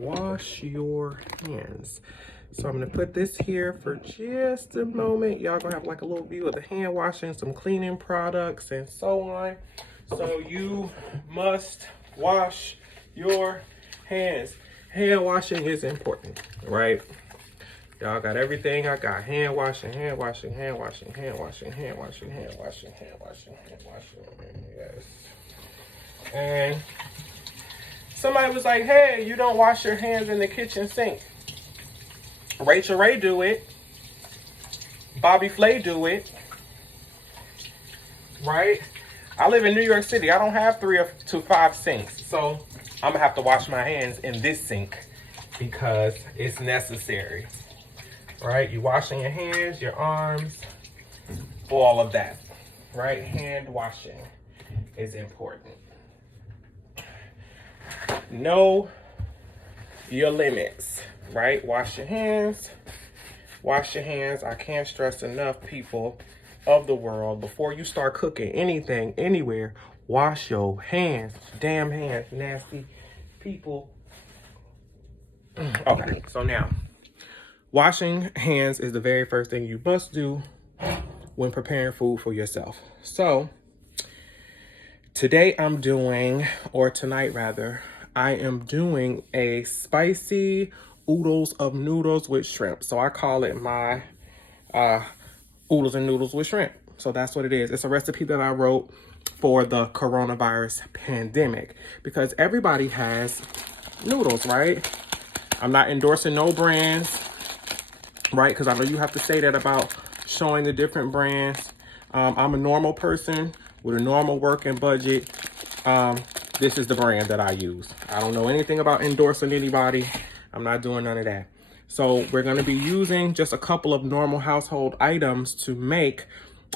wash your hands. So I'm gonna put this here for just a moment. Y'all gonna have like a little view of the hand washing, some cleaning products and so on. So you must wash your hands. Hand washing is important, right? Y'all got everything I got. Hand washing, hand washing, hand washing, hand washing, hand washing, hand washing, hand washing, hand washing. Yes. And somebody was like, hey, you don't wash your hands in the kitchen sink. Rachel Ray do it. Bobby Flay do it. Right? I live in New York City. I don't have 3 to 5 sinks. So I'm gonna have to wash my hands in this sink because it's necessary. Right? You washing your hands, your arms, all of that. Right? Hand washing is important. Know your limits. Right? Wash your hands. Wash your hands. I can't stress enough, people of the world, before you start cooking anything, anywhere, wash your hands. Damn hands, nasty people. Okay, so now, washing hands is the very first thing you must do when preparing food for yourself. So, today I'm doing, or tonight rather, I am doing a spicy oodles of noodles with shrimp. So I call it my oodles and noodles with shrimp. So that's what it is. It's a recipe that I wrote for the coronavirus pandemic because everybody has noodles, right? I'm not endorsing no brands, right? Because I know you have to say that about showing the different brands. I'm a normal person with a normal working budget. This is the brand that I use. I don't know anything about endorsing anybody. I'm not doing none of that. So we're going to be using just a couple of normal household items to make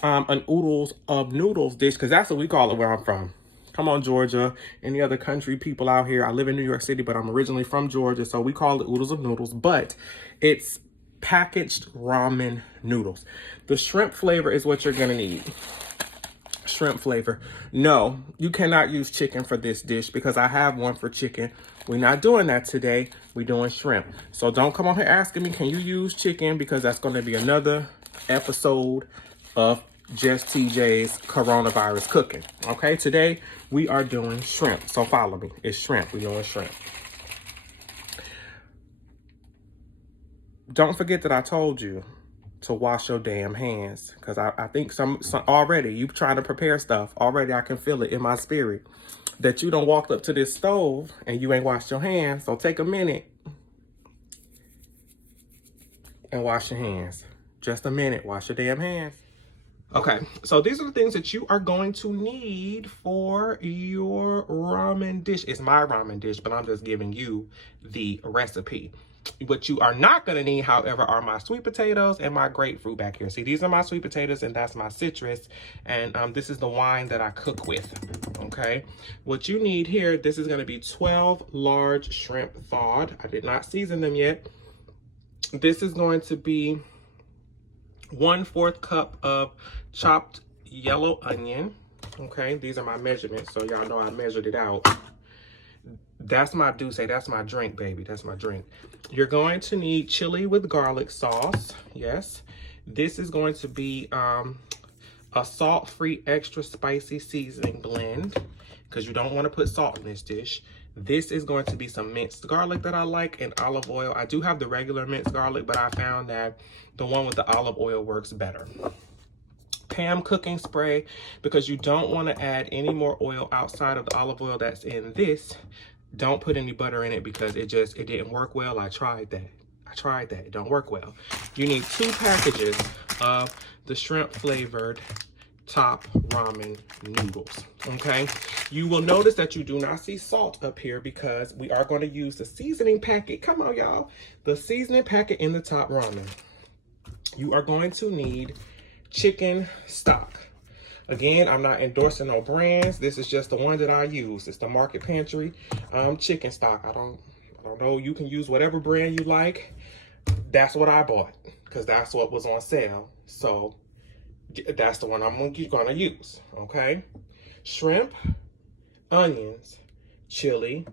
an oodles of noodles dish, because that's what we call it where I'm from. Come on, Georgia. Any other country people out here? I live in New York City, but I'm originally from Georgia, so we call it oodles of noodles, but it's packaged ramen noodles. The shrimp flavor is what you're going to need. Shrimp flavor. No, you cannot use chicken for this dish because I have one for chicken. We're not doing that today. We're doing shrimp. So don't come on here asking me, can you use chicken? Because that's going to be another episode of Just TJ's coronavirus cooking. Okay, today we are doing shrimp. So follow me. It's shrimp. We're doing shrimp. Don't forget that I told you to wash your damn hands, because I think some already you trying to prepare stuff already. I can feel it in my spirit that you don't walk up to this stove and you ain't washed your hands. So take a minute and wash your hands. Just a minute. Wash your damn hands. Okay, so these are the things that you are going to need for your ramen dish. It's my ramen dish, but I'm just giving you the recipe. What you are not going to need, however, are my sweet potatoes and my grapefruit back here. See, these are my sweet potatoes and that's my citrus. And this is the wine that I cook with, okay? What you need here, this is going to be 12 large shrimp thawed. I did not season them yet. This is going to be 1/4 cup of chopped yellow onion, okay? These are my measurements, so y'all know I measured it out. That's my douce, that's my drink, baby. That's my drink. You're going to need chili with garlic sauce. Yes. This is going to be a salt-free extra spicy seasoning blend because you don't want to put salt in this dish. This is going to be some minced garlic that I like and olive oil. I do have the regular minced garlic, but I found that the one with the olive oil works better. Pam cooking spray, because you don't want to add any more oil outside of the olive oil that's in this. Don't put any butter in it because it didn't work well. I tried that. It don't work well. You need 2 packages of the shrimp flavored top ramen noodles, okay? You will notice that you do not see salt up here because we are going to use the seasoning packet. Come on, y'all. The seasoning packet in the top ramen. You are going to need chicken stock. Again, I'm not endorsing no brands. This is just the one that I use. It's the Market Pantry chicken stock. I don't know. You can use whatever brand you like. That's what I bought because that's what was on sale. So that's the one I'm gonna use. Okay, shrimp, onions, chili,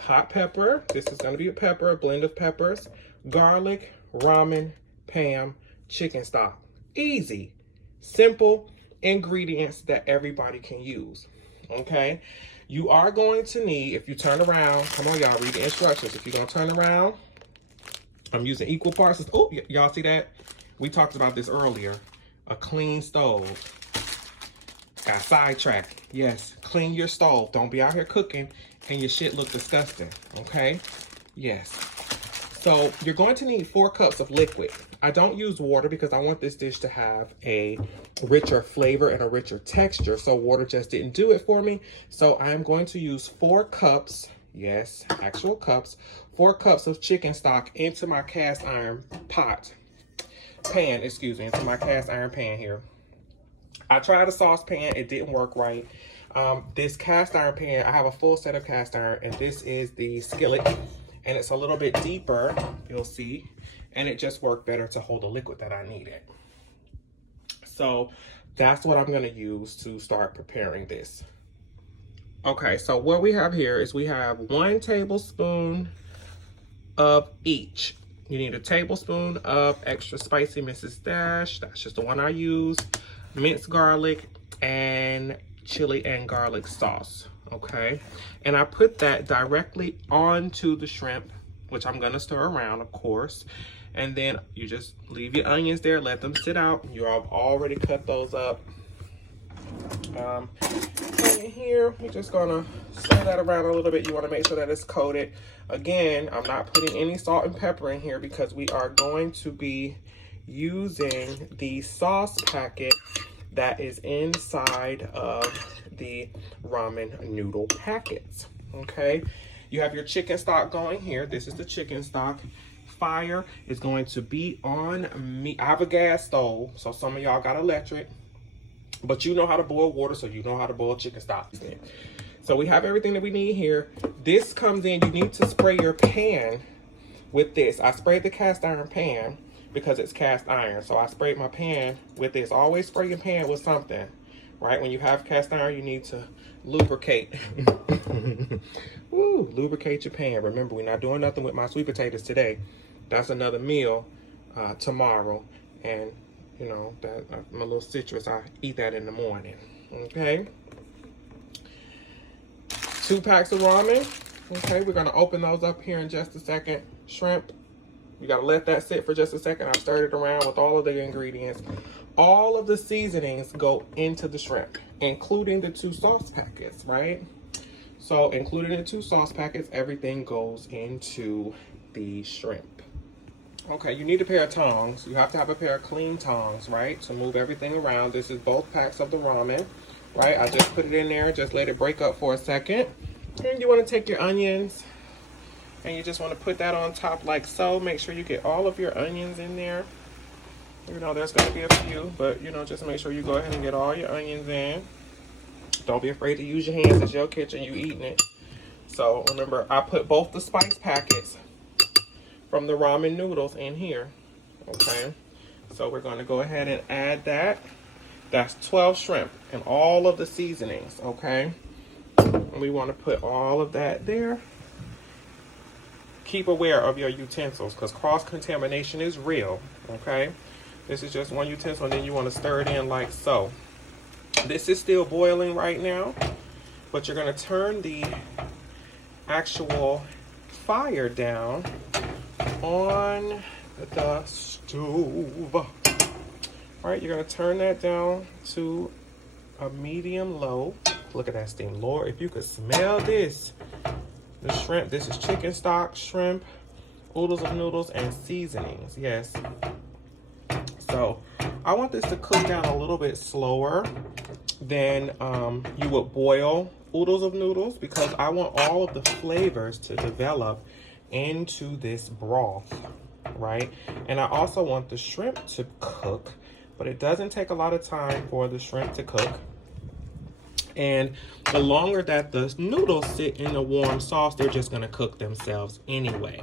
hot pepper. This is going to be a pepper, a blend of peppers, garlic, ramen, Pam, chicken stock. Easy, simple ingredients that everybody can use. Okay, you are going to need, if you turn around, come on y'all, read the instructions. If you're going to turn around, I'm using equal parts. Oh, y'all see that? We talked about this earlier. A clean stove. Got sidetracked. Yes, clean your stove. Don't be out here cooking and your shit look disgusting, okay? Yes. So you're going to need 4 cups of liquid. I don't use water because I want this dish to have a richer flavor and a richer texture. So water just didn't do it for me. So I am going to use 4 cups, yes, actual cups, 4 cups of chicken stock into my cast iron into my cast iron pan here. I tried a saucepan, it didn't work right. This cast iron pan, I have a full set of cast iron, and this is the skillet, and it's a little bit deeper, you'll see, and it just worked better to hold the liquid that I needed. So that's what I'm gonna use to start preparing this. Okay, so what we have here is we have 1 tablespoon of each. You need a tablespoon of extra spicy Mrs. Dash, that's just the one I use, minced garlic, and chili and garlic sauce, okay? And I put that directly onto the shrimp, which I'm gonna stir around, of course. And then you just leave your onions there, let them sit out. You have already cut those up. In here, we're just gonna stir that around a little bit. You wanna make sure that it's coated. Again, I'm not putting any salt and pepper in here because we are going to be using the sauce packet that is inside of the ramen noodle packets, okay? You have your chicken stock going here. This is the chicken stock. Fire is going to be on me. I have a gas stove, so some of y'all got electric, but you know how to boil water, so you know how to boil chicken stock. So we have everything that we need here. This comes in, you need to spray your pan with this. I sprayed the cast iron pan because it's cast iron. So I sprayed my pan with this. Always spray your pan with something, right? When you have cast iron, you need to lubricate. Woo, lubricate your pan. Remember, we're not doing nothing with my sweet potatoes today. That's another meal tomorrow. And, you know, that I'm a little citrus. I eat that in the morning, okay? 2 packs of ramen. Okay, we're gonna open those up here in just a second. Shrimp. You gotta let that sit for just a second. I stirred it around with all of the ingredients. All of the seasonings go into the shrimp, including the 2 sauce packets, right? So including the 2 sauce packets, everything goes into the shrimp. Okay, you need a pair of tongs. You have to have a pair of clean tongs, right? To move everything around. This is both packs of the ramen, right? I just put it in there, just let it break up for a second. And you wanna take your onions, and you just want to put that on top like so. Make sure you get all of your onions in there. You know, there's going to be a few, but, you know, just make sure you go ahead and get all your onions in. Don't be afraid to use your hands. It's your kitchen. You eating it. So, remember, I put both the spice packets from the ramen noodles in here. Okay? So, we're going to go ahead and add that. That's 12 shrimp and all of the seasonings. Okay? And we want to put all of that there. Keep aware of your utensils because cross-contamination is real, okay? This is just one utensil, and then you want to stir it in like so. This is still boiling right now, but you're going to turn the actual fire down on the stove. All right, you're going to turn that down to a medium low. Look at that steam. Lord, if you could smell this. The shrimp, this is chicken stock, shrimp, oodles of noodles, and seasonings, yes. So I want this to cook down a little bit slower than you would boil oodles of noodles because I want all of the flavors to develop into this broth, right? And I also want the shrimp to cook, but it doesn't take a lot of time for the shrimp to cook. And the longer that the noodles sit in the warm sauce, they're just gonna cook themselves anyway,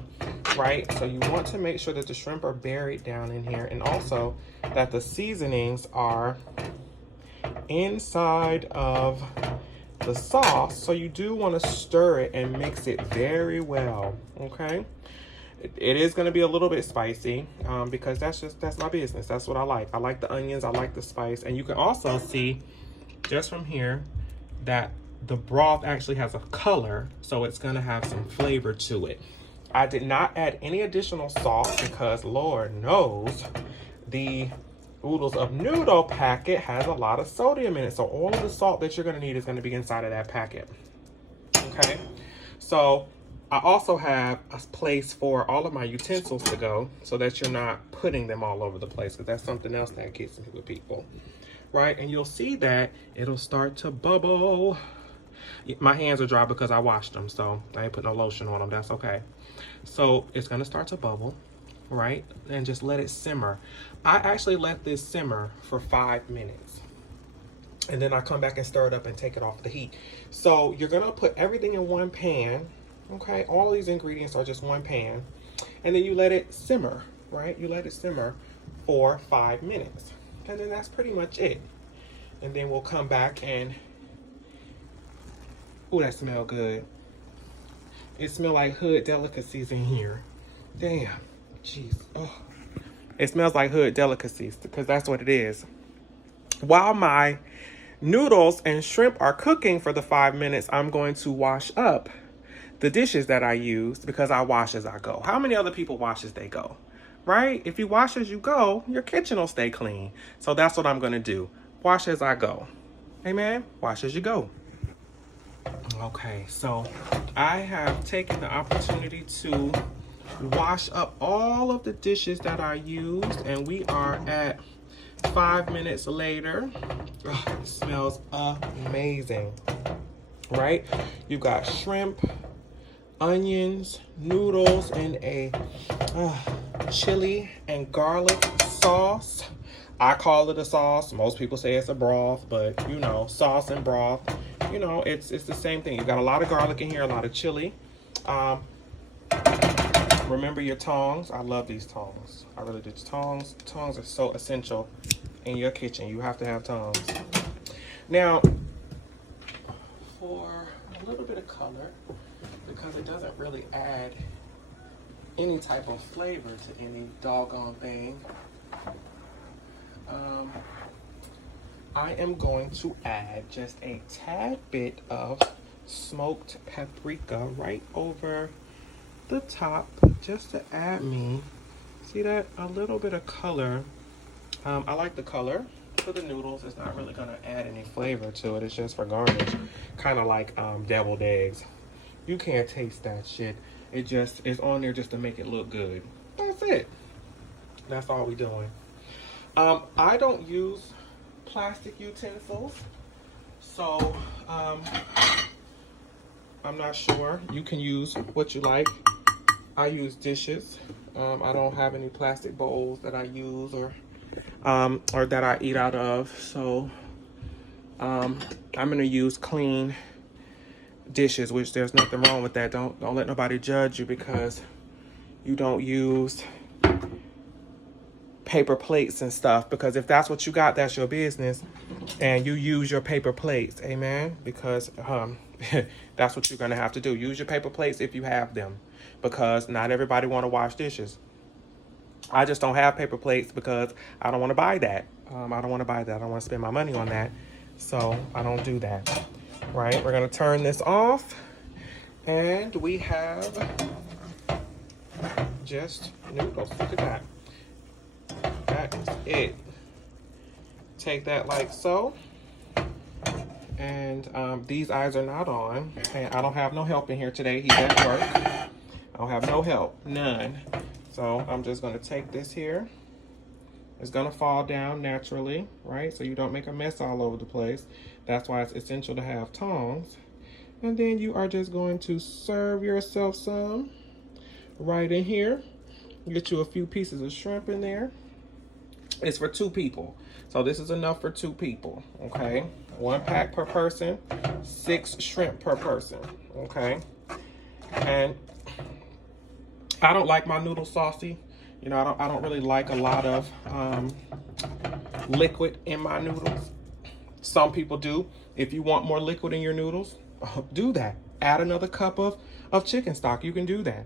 right? So you want to make sure that the shrimp are buried down in here, and also that the seasonings are inside of the sauce. So you do want to stir it and mix it very well, okay? It is going to be a little bit spicy because that's my business. That's what I like. I like the onions. I like the spice. And you can also see just from here that the broth actually has a color, so it's going to have some flavor to it. I did not add any additional salt because Lord knows the oodles of noodle packet has a lot of sodium in it. So all of the salt that you're going to need is going to be inside of that packet. Okay, so I also have a place for all of my utensils to go so that you're not putting them all over the place, because that's something else that gets into people, right? And you'll see that it'll start to bubble. My hands are dry because I washed them, so I ain't put no lotion on them. That's okay. So it's going to start to bubble, right? And just let it simmer. I actually let this simmer for 5 minutes. And then I come back and stir it up and take it off the heat. So you're going to put everything in one pan. Okay, all of these ingredients are just one pan, and then you let it simmer, right? You let it simmer for 5 minutes, and then that's pretty much it. And then we'll come back and, oh, that smells good. It smells like hood delicacies in here. Damn, jeez. Oh, it smells like hood delicacies because that's what it is. While my noodles and shrimp are cooking for the 5 minutes, I'm going to wash up the dishes that I used because I wash as I go. How many other people wash as they go, right? If you wash as you go, your kitchen will stay clean. So that's what I'm going to do. Wash as I go. Amen. Wash as you go. Okay, so I have taken the opportunity to wash up all of the dishes that I used, and we are at 5 minutes later. Oh, it smells amazing, right? You got shrimp, onions, noodles, and a chili and garlic sauce. I call it a sauce. Most people say it's a broth, but you know, sauce and broth, you know, it's the same thing. You got a lot of garlic in here, a lot of chili. Remember your tongs. I love these tongs. I really do. Tongs are so essential in your kitchen. You have to have tongs. Now, for a little bit of color, because it doesn't really add any type of flavor to any doggone thing, I am going to add just a tad bit of smoked paprika right over the top, just to add me, see that, a little bit of color. I like the color for the noodles. It's not really going to add any flavor to it. It's just for garnish, kind of like deviled eggs. You can't taste that shit. It just is on there just to make it look good. That's it. That's all we doing. I don't use plastic utensils, so I'm not sure. You can use what you like. I use dishes. I don't have any plastic bowls that I use or that I eat out of. So I'm gonna use clean dishes, which there's nothing wrong with that. Don't let nobody judge you because you don't use paper plates and stuff, because if that's what you got, that's your business, and you use your paper plates, amen, because that's what you're gonna have to do. Use your paper plates if you have them, because not everybody want to wash dishes. I just don't have paper plates because I don't want to buy that. I don't want to buy that. I don't want to spend my money on that, so I don't do that. Right, we're gonna turn this off, and we have just noodles. Look at that. That is it. Take that like so. And these eyes are not on. And I don't have no help in here today. He's at work. I don't have no help. None. So I'm just going to take this here. It's going to fall down naturally, right? So you don't make a mess all over the place. That's why it's essential to have tongs. And then you are just going to serve yourself some right in here. Get you a few pieces of shrimp in there. It's for 2 people. So this is enough for 2 people, okay? 1 pack per person, 6 shrimp per person, okay? And I don't like my noodles saucy. You know, I don't really like a lot of liquid in my noodles. Some people do. If you want more liquid in your noodles, do that. Add another cup of chicken stock. You can do that.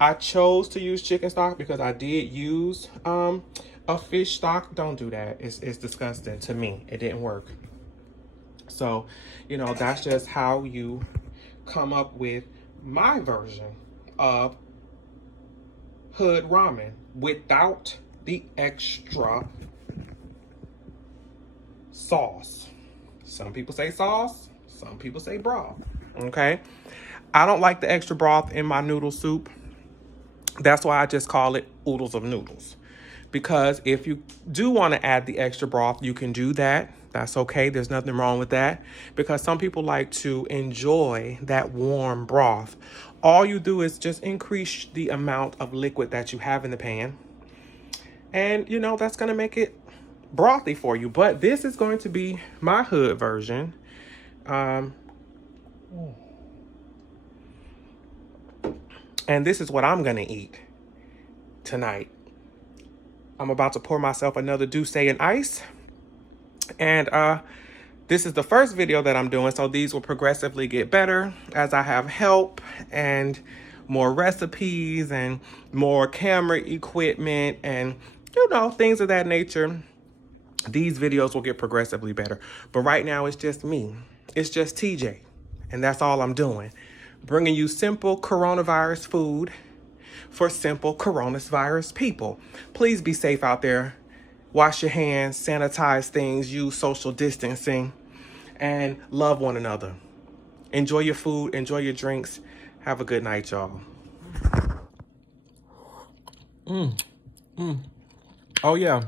I chose to use chicken stock because I did use a fish stock. Don't do that. It's disgusting to me. It didn't work. So, you know, that's just how you come up with my version of hood ramen without the extra sauce. Some people say sauce, some people say broth. Okay? I don't like the extra broth in my noodle soup. That's why I just call it oodles of noodles. Because if you do want to add the extra broth, you can do that. That's okay. There's nothing wrong with that. Because some people like to enjoy that warm broth. All you do is just increase the amount of liquid that you have in the pan. And, you know, that's going to make it brothy for you. But this is going to be my hood version. And this is what I'm going to eat tonight. I'm about to pour myself another Douce and ice. And this is the first video that I'm doing, so these will progressively get better as I have help and more recipes and more camera equipment and, you know, things of that nature. These videos will get progressively better. But right now, it's just me. It's just TJ. And that's all I'm doing. Bringing you simple coronavirus food for simple coronavirus people. Please be safe out there. Wash your hands, sanitize things, use social distancing, and love one another. Enjoy your food, enjoy your drinks. Have a good night, y'all. Oh, yeah.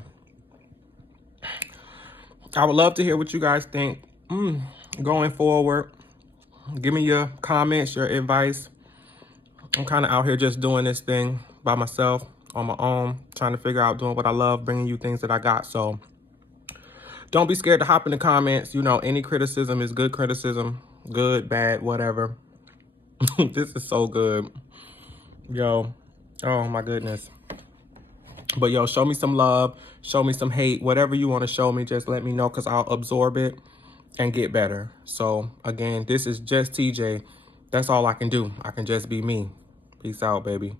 I would love to hear what you guys think going forward. Give me your comments, your advice. I'm kind of out here just doing this thing by myself, on my own, trying to figure out doing what I love, bringing you things that I got. So don't be scared to hop in the comments. You know, any criticism is good criticism, good, bad, whatever. This is so good. Yo, oh my goodness. But yo, show me some love, show me some hate, whatever you want to show me, just let me know because I'll absorb it and get better. So again, this is just TJ. That's all I can do. I can just be me. Peace out, baby.